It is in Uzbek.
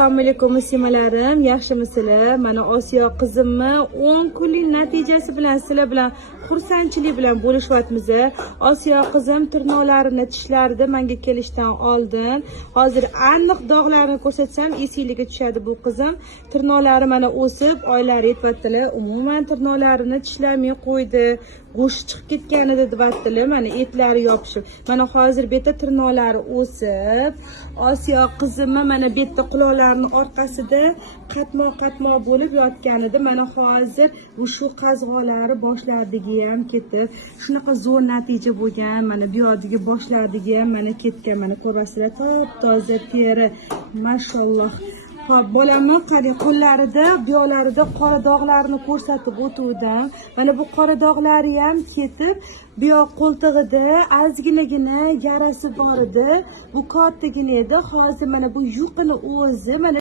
Assalomu alaykum muslimilarim, yaxshimisizlar? Mana Osiyo qizimni 10 kunlik natijasi bilan sizlar bilan xursandchilik bilan bo'lishyapmiz. Osiyo qizim tirnoqlarini tishlardi menga kelishdan oldin. Hozir aniq dog'larini ko'rsatsam esingizga tushadi bu qizim. Tirnoqlari mana o'sib, oylari yetyaptilar. Umuman tirnoqlarini tishlamay qo'ydi. Go'shti chiqib ketgan edi deyaptilar. Mana etlari yopishib. Mana hozir bu yerda tirnoqlari o'sib, Osiyo qizimni mana bu yerda quloqlarini orqasida qatmoq bo'lib yotgan edi. Mana hozir shu qazg'olari boshlariga ham ketib, shunaqa zo'r natija bo'lgan. Mana bu yerdagi boshlariga ham mana ketgan. Mana ko'rasizlar, top-toza teri, mashalloh. Bolamni qarang, qo'llarida, buyoqlarida qora dog'larni ko'rsatib o'tuvdim. Mana bu qora dog'lari ham ketib, buyoq qo'ltig'ida ozginagina yarasi bor edi. Bu kattagina edi. Hozir mana bu yuqini o'zi mana